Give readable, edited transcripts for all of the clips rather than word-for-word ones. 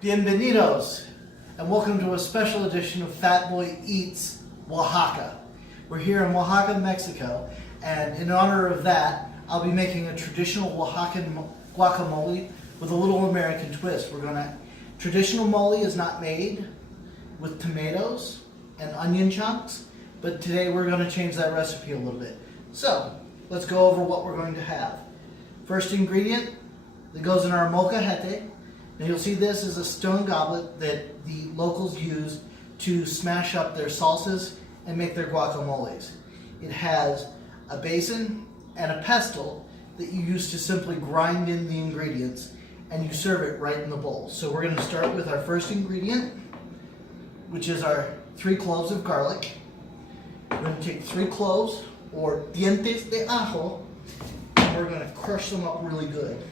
Bienvenidos, and welcome to a special edition of Fat Boy Eats Oaxaca. We're here in Oaxaca, Mexico, and in honor of that, I'll be making a traditional Oaxacan guacamole with a little American twist. Traditional mole is not made with tomatoes and onion chunks, but today we're going to change that recipe a little bit. So, let's go over what we're going to have. First ingredient that goes in our molcajete. Now you'll see this is a stone goblet that the locals use to smash up their salsas and make their guacamoles. It has a basin and a pestle that you use to simply grind in the ingredients, and you serve it right in the bowl. So we're going to start with our first ingredient, which is our 3 cloves of garlic. We're going to take 3 cloves, or dientes de ajo, and we're going to crush them up really good.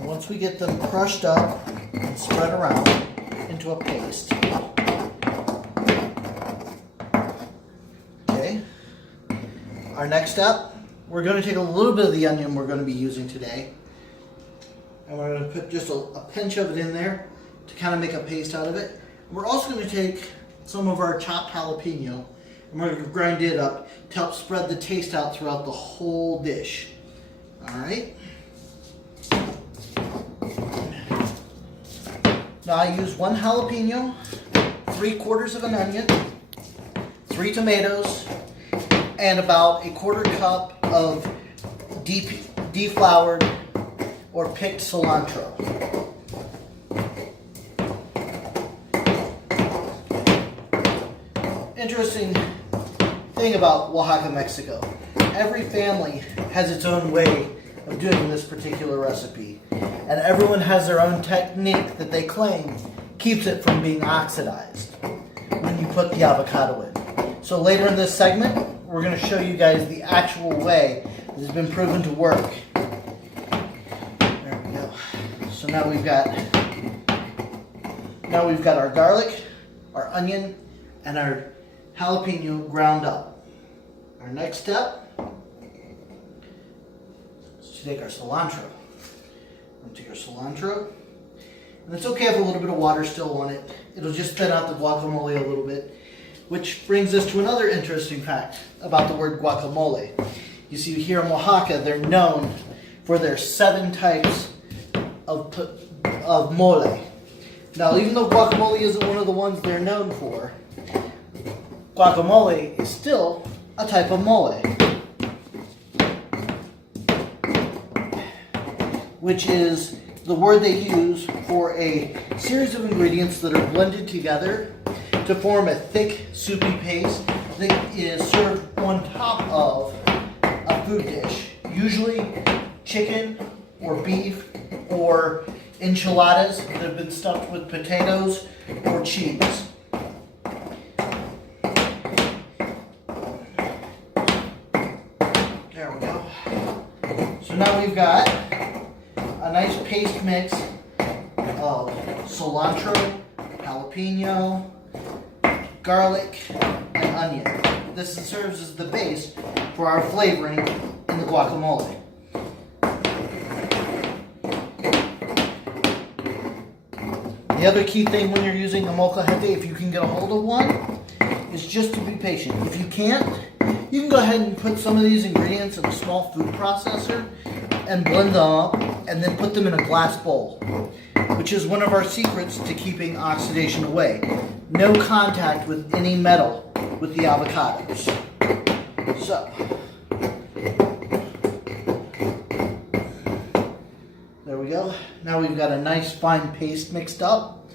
Once we get them crushed up and spread around into a paste. Okay. Our next step, we're going to take a little bit of the onion we're going to be using today, and we're going to put just a pinch of it in there to kind of make a paste out of it. We're also going to take some of our chopped jalapeno and we're going to grind it up to help spread the taste out throughout the whole dish. Alright. Now I use 1 jalapeno, 3/4 of an onion, 3 tomatoes, and about a 1/4 cup of defloured or picked cilantro. Interesting thing about Oaxaca, Mexico. Every family has its own way of doing this particular recipe, and everyone has their own technique that they claim keeps it from being oxidized when you put the avocado in. So later in this segment, we're going to show you guys the actual way that has been proven to work. There we go. So now we've got our garlic, our onion, and our jalapeno ground up. Our next step is to take our cilantro. We're going to take our cilantro, and it's okay if a little bit of water still on it. It'll just thin out the guacamole a little bit, which brings us to another interesting fact about the word guacamole. You see, here in Oaxaca, they're known for their 7 types of mole. Now, even though guacamole isn't one of the ones they're known for, guacamole is still a type of mole, which is the word they use for a series of ingredients that are blended together to form a thick, soupy paste that is served on top of a food dish, usually chicken or beef or enchiladas that have been stuffed with potatoes or cheese. There we go. So now we've got a nice paste mix of cilantro, jalapeno, garlic, and onion. This serves as the base for our flavoring in the guacamole. The other key thing when you're using a molcajete, if you can get a hold of one, is just to be patient. If you can't, you can go ahead and put some of these ingredients in a small food processor and blend them up, and then put them in a glass bowl, which is one of our secrets to keeping oxidation away. No contact with any metal with the avocados. So, there we go. Now we've got a nice fine paste mixed up.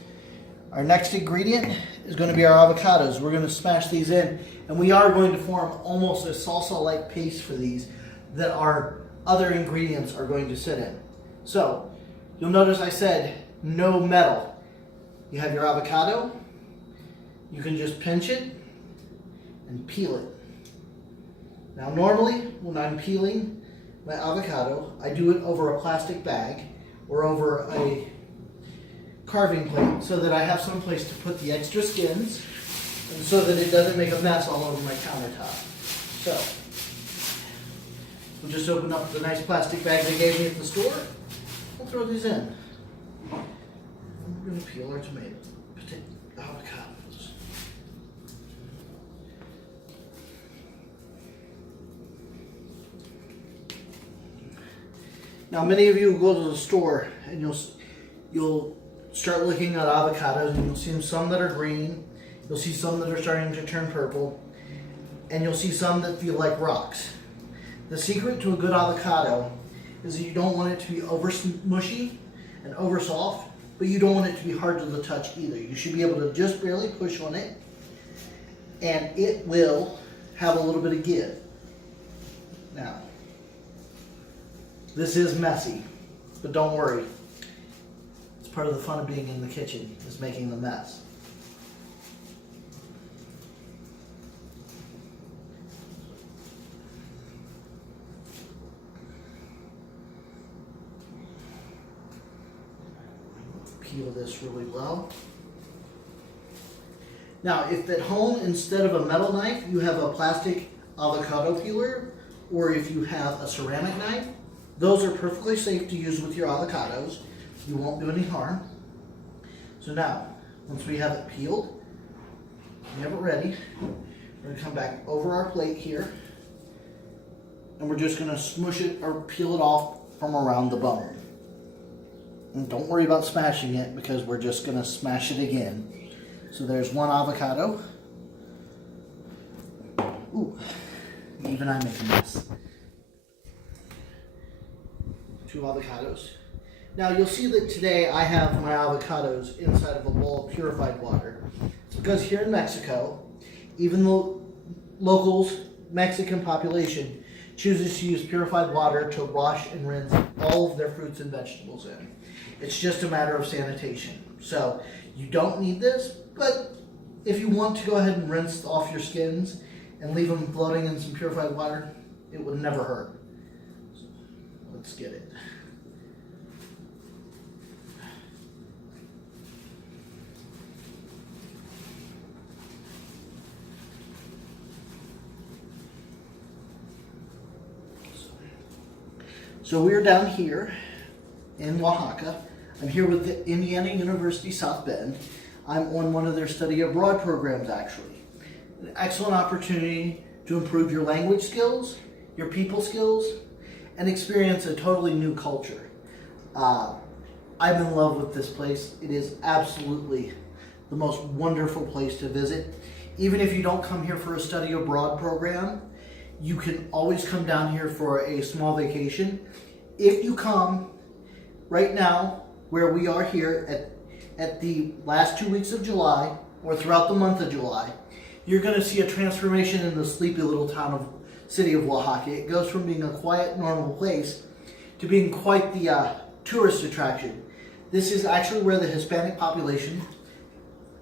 Our next ingredient is going to be our avocados. We're going to smash these in, and we are going to form almost a salsa-like paste for these that our other ingredients are going to sit in. So, you'll notice I said no metal. You have your avocado, you can just pinch it and peel it. Now normally, when I'm peeling my avocado, I do it over a plastic bag or over a carving plate so that I have some place to put the extra skins and so that it doesn't make a mess all over my countertop. So, we'll just open up the nice plastic bag they gave me at the store. We'll throw these in. We're going to peel our tomatoes, avocados. Now, many of you will go to the store and you'll start looking at avocados, and you'll see some that are green, you'll see some that are starting to turn purple, and you'll see some that feel like rocks. The secret to a good avocado is that you don't want it to be over mushy and over soft, but you don't want it to be hard to the touch either. You should be able to just barely push on it, and it will have a little bit of give. Now, this is messy, but don't worry. It's part of the fun of being in the kitchen, is making the mess. Peel this really well. Now, if at home, instead of a metal knife, you have a plastic avocado peeler, or if you have a ceramic knife, those are perfectly safe to use with your avocados. You won't do any harm. So now, once we have it peeled, we have it ready, we're going to come back over our plate here, and we're just going to smush it or peel it off from around the bone. And don't worry about smashing it, because we're just going to smash it again. So there's one avocado. Ooh, even I make a mess. 2 avocados. Now you'll see that today I have my avocados inside of a bowl of purified water. It's because here in Mexico, even the locals, Mexican population, chooses to use purified water to wash and rinse all of their fruits and vegetables in. It's just a matter of sanitation. So you don't need this, but if you want to go ahead and rinse off your skins and leave them floating in some purified water, it would never hurt. So let's get it. So we're down here in Oaxaca. I'm here with the Indiana University South Bend. I'm on one of their study abroad programs, actually. An excellent opportunity to improve your language skills, your people skills, and experience a totally new culture. I'm in love with this place. It is absolutely the most wonderful place to visit. Even if you don't come here for a study abroad program, you can always come down here for a small vacation. If you come right now, where we are here at the last 2 weeks of July, or throughout the month of July, you're going to see a transformation in the sleepy little city of Oaxaca. It goes from being a quiet, normal place to being quite the tourist attraction. This is actually where the Hispanic population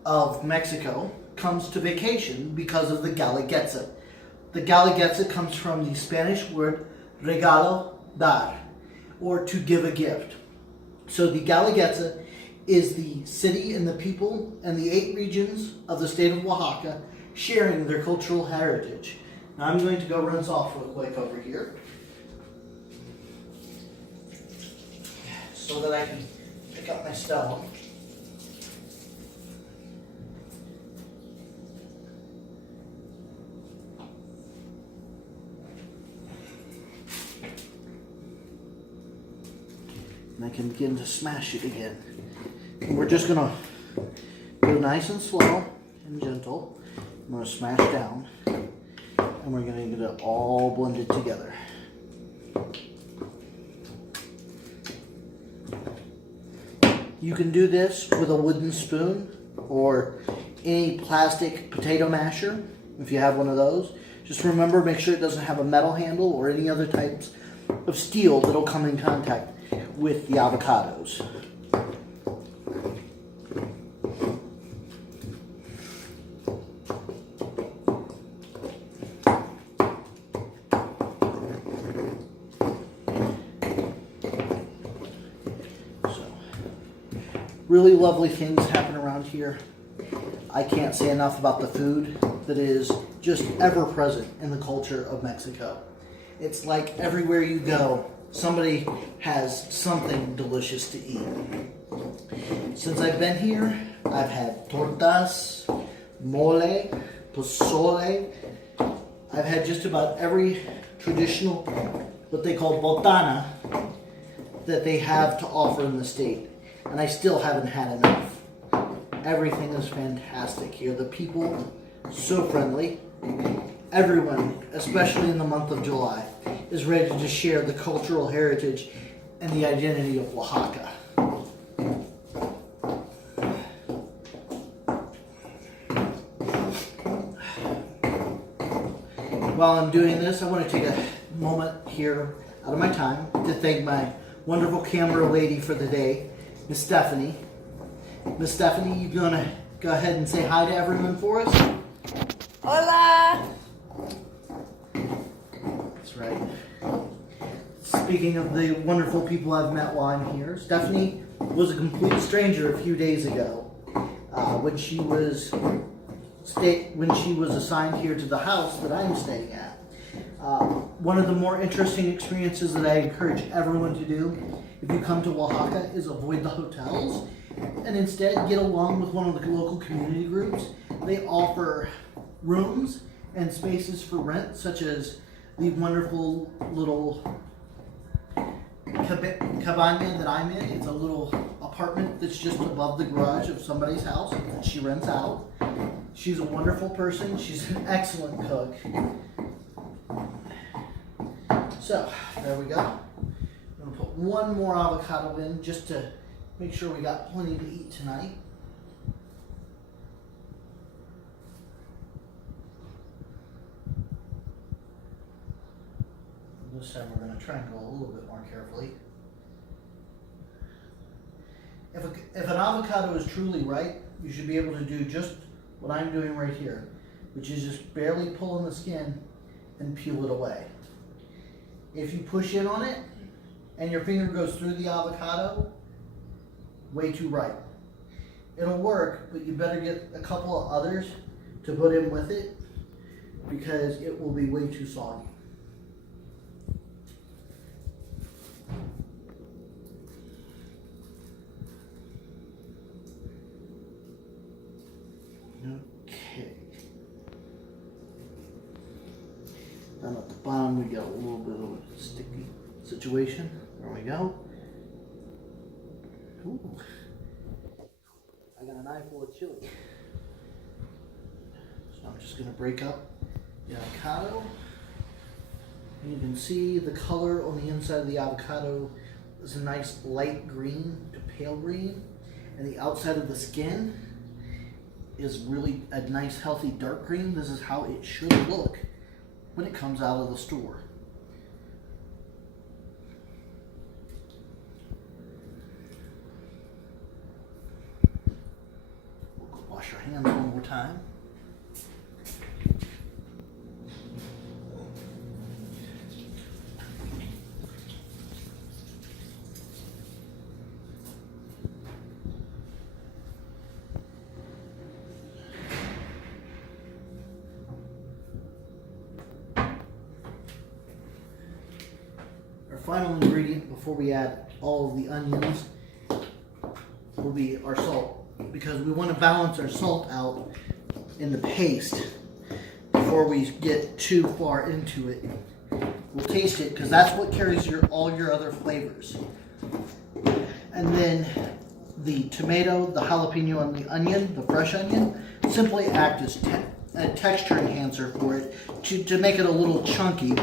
of Mexico comes to vacation because of the Guelaguetza. The Guelaguetza comes from the Spanish word regalo, dar, or to give a gift. So the Guelaguetza is the city and the people and the 8 regions of the state of Oaxaca sharing their cultural heritage. Now I'm going to go rinse off real quick over here so that I can pick up my stone. And I can begin to smash it again. And we're just gonna go nice and slow and gentle. I'm gonna smash down, and we're gonna get it all blended together. You can do this with a wooden spoon or any plastic potato masher if you have one of those. Just remember, make sure it doesn't have a metal handle or any other types of steel that'll come in contact with the avocados. So, really lovely things happen around here. I can't say enough about the food that is just ever present in the culture of Mexico. It's like everywhere you go, somebody has something delicious to eat. Since I've been here, I've had tortas, mole, pozole. I've had just about every traditional, what they call botana, that they have to offer in the state. And I still haven't had enough. Everything is fantastic here. The people, so friendly. Everyone, especially in the month of July, is ready to share the cultural heritage and the identity of Oaxaca. While I'm doing this, I want to take a moment here out of my time to thank my wonderful camera lady for the day, Miss Stephanie. Miss Stephanie, you gonna go ahead and say hi to everyone for us? Hola! That's right. Speaking of the wonderful people I've met while I'm here, Stephanie was a complete stranger a few days ago when she was assigned here to the house that I'm staying at. One of the more interesting experiences that I encourage everyone to do if you come to Oaxaca is avoid the hotels and instead get along with one of the local community groups. They offer rooms and spaces for rent, such as the wonderful little cabana that I'm in. It's a little apartment that's just above the garage of somebody's house that she rents out. She's a wonderful person. She's an excellent cook. So, there we go. I'm going to put one more avocado in just to make sure we got plenty to eat tonight. This time we're going to try and go a little bit more carefully. If an avocado is truly ripe, you should be able to do just what I'm doing right here, which is just barely pulling the skin and peel it away. If you push in on it and your finger goes through the avocado, way too ripe. It'll work, but you better get a couple of others to put in with it because it will be way too soggy. Okay. Down at the bottom we got a little bit of a sticky situation. There we go. Ooh. I got an eyeful of chili. So I'm just going to break up the avocado. And you can see the color on the inside of the avocado is a nice light green to pale green. And the outside of the skin is really a nice healthy dark green. This is how it should look when it comes out of the store. We'll go wash our hands one more time. Final ingredient before we add all of the onions will be our salt, because we want to balance our salt out in the paste before we get too far into it. We'll taste it because that's what carries all your other flavors. And then the tomato, the jalapeno, and the onion, the fresh onion, simply act as a texture enhancer for it to make it a little chunky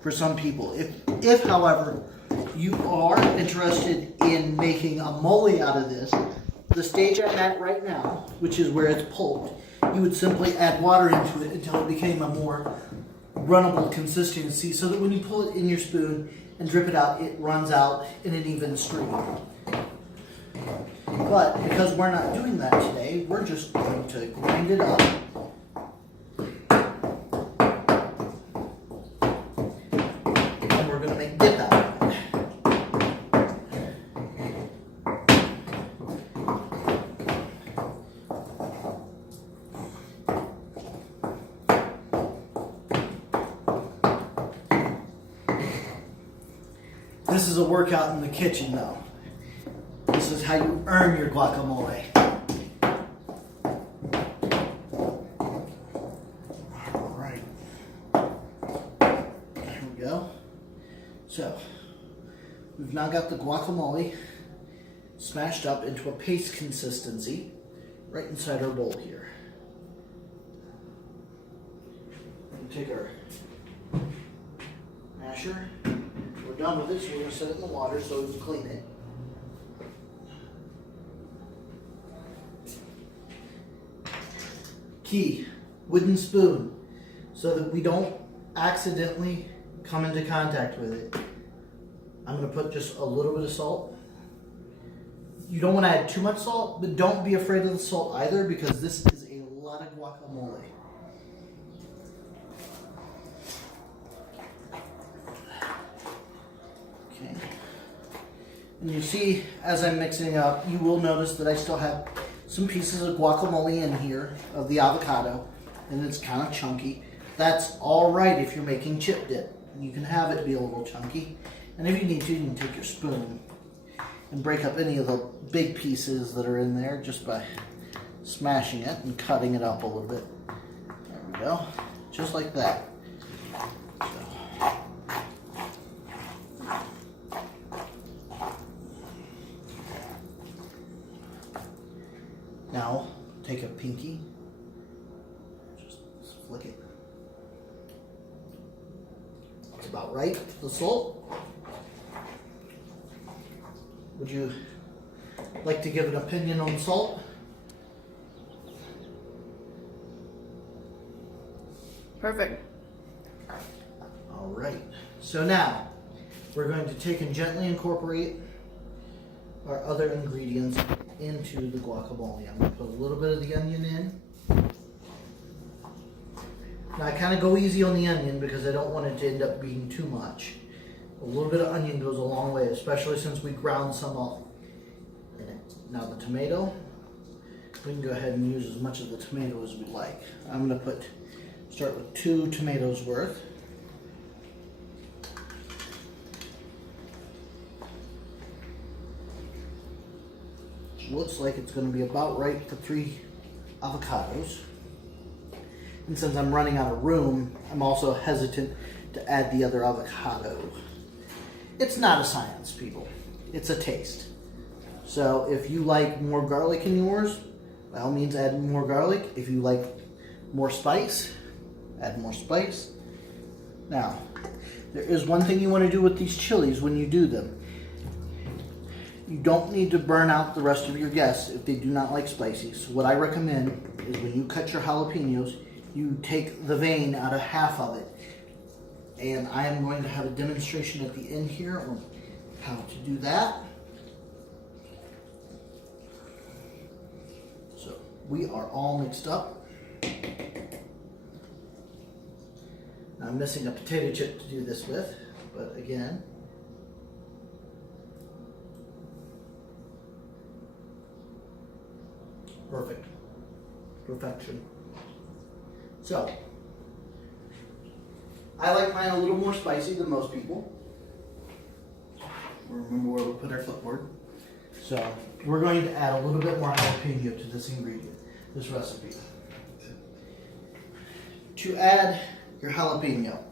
for some people. If however, you are interested in making a mole out of this, the stage I'm at right now, which is where it's pulped, you would simply add water into it until it became a more runnable consistency so that when you pull it in your spoon and drip it out, it runs out in an even stream. But because we're not doing that today, we're just going to grind it up. And we're going to make dip out of it. This is a workout in the kitchen, though. This is how you earn your guacamole. All right. Here we go. So, we've now got the guacamole smashed up into a paste consistency right inside our bowl here. We take our masher. We're done with it, so we're going to set it in the water so we can clean it. Key, wooden spoon, so that we don't accidentally come into contact with it. I'm going to put just a little bit of salt. You don't want to add too much salt, but don't be afraid of the salt either, because this is a lot of guacamole. Okay. And you see, as I'm mixing up, you will notice that I still have some pieces of guacamole in here, of the avocado, and it's kind of chunky. That's all right if you're making chip dip. You can have it be a little chunky. And if you need to, you can take your spoon and break up any of the big pieces that are in there just by smashing it and cutting it up a little bit. There we go. Just like that. So. Now, take a pinky, just flick it. It's about right, the salt. Would you like to give an opinion on salt? Perfect. All right. So now we're going to take and gently incorporate our other ingredients into the guacamole. I'm going to put a little bit of the onion in. Now I kind of go easy on the onion because I don't want it to end up being too much. A little bit of onion goes a long way, especially since we ground some up in it. Now the tomato, we can go ahead and use as much of the tomato as we like. I'm going to start with 2 tomatoes worth. Looks like it's going to be about right for 3 avocados. And since I'm running out of room, I'm also hesitant to add the other avocado. It's not a science, people. It's a taste. So if you like more garlic in yours, by all means add more garlic. If you like more spice, add more spice. Now, there is one thing you want to do with these chilies when you do them. You don't need to burn out the rest of your guests if they do not like spicy. So what I recommend is when you cut your jalapenos, you take the vein out of half of it. And I am going to have a demonstration at the end here on how to do that. So we are all mixed up. Now I'm missing a potato chip to do this with, but again, perfect. Perfection. So, I like mine a little more spicy than most people. Remember where we put our clipboard. So, we're going to add a little bit more jalapeno to this ingredient, this recipe. To add your jalapeno,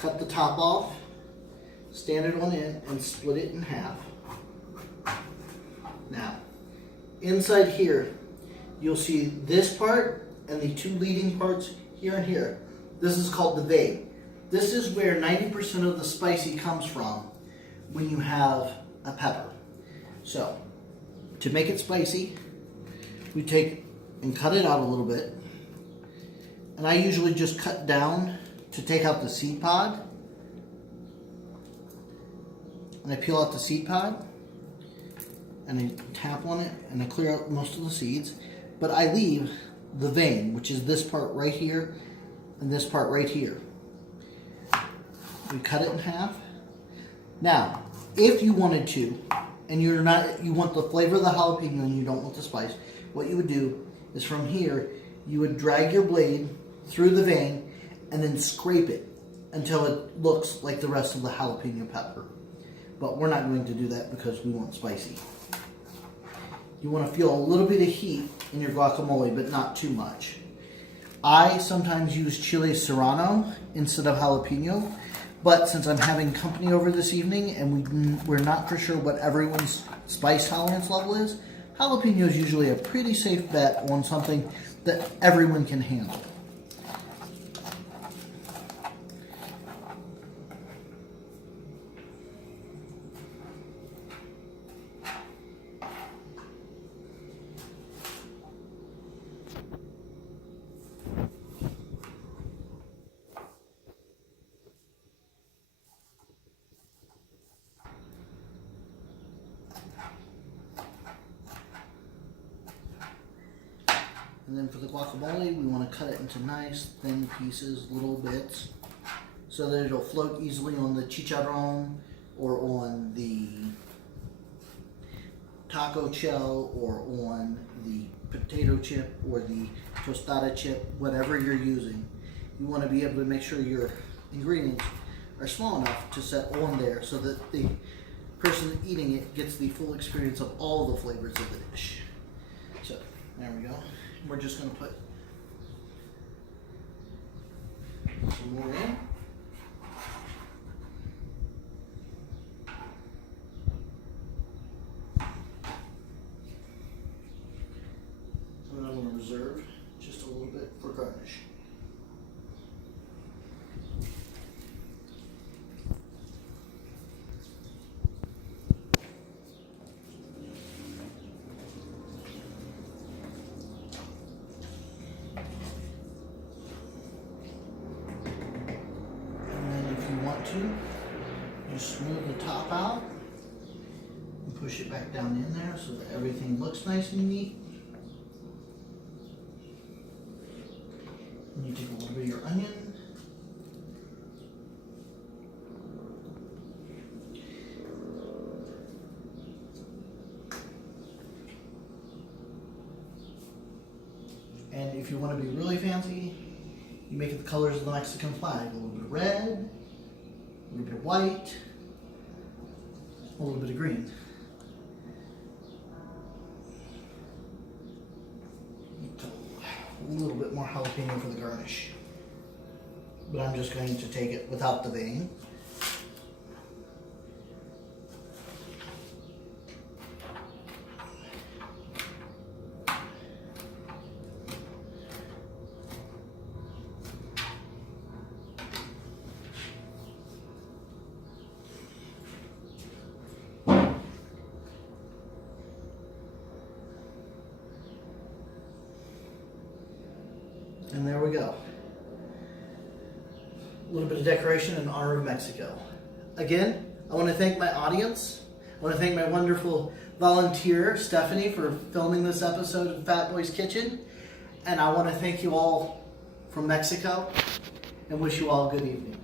cut the top off, stand it on end, and split it in half. Now, inside here, you'll see this part and the 2 leading parts here and here. This is called the vein. This is where 90% of the spicy comes from when you have a pepper. So, to make it spicy, we take and cut it out a little bit. And I usually just cut down to take out the seed pod. And I peel out the seed pod. And I tap on it and I clear out most of the seeds. But I leave the vein, which is this part right here and this part right here. We cut it in half. Now, if you wanted to, and you want the flavor of the jalapeno and you don't want the spice, what you would do is from here, you would drag your blade through the vein and then scrape it until it looks like the rest of the jalapeno pepper. But we're not going to do that because we want spicy. You want to feel a little bit of heat in your guacamole, but not too much. I sometimes use chile serrano instead of jalapeno, but since I'm having company over this evening and we're not for sure what everyone's spice tolerance level is, jalapeno is usually a pretty safe bet on something that everyone can handle. And then for the guacamole, we want to cut it into nice, thin pieces, little bits, so that it'll float easily on the chicharron or on the taco shell or on the potato chip or the tostada chip, whatever you're using. You want to be able to make sure your ingredients are small enough to set on there so that the person eating it gets the full experience of all the flavors of the dish. So, there we go. We're just going to put some more in. And I'm going to reserve just a little bit for garnish. You smooth the top out and push it back down in there so that everything looks nice and neat. And you take a little bit of your onion. And if you want to be really fancy, you make it the colors of the Mexican flag. A little bit of red, a little bit of white, a little bit of green. A little bit more jalapeno for the garnish. But I'm just going to take it without the vein. And there we go. A little bit of decoration in honor of Mexico. Again, I want to thank my audience. I want to thank my wonderful volunteer, Stephanie, for filming this episode of Fat Boy's Kitchen. And I want to thank you all from Mexico and wish you all a good evening.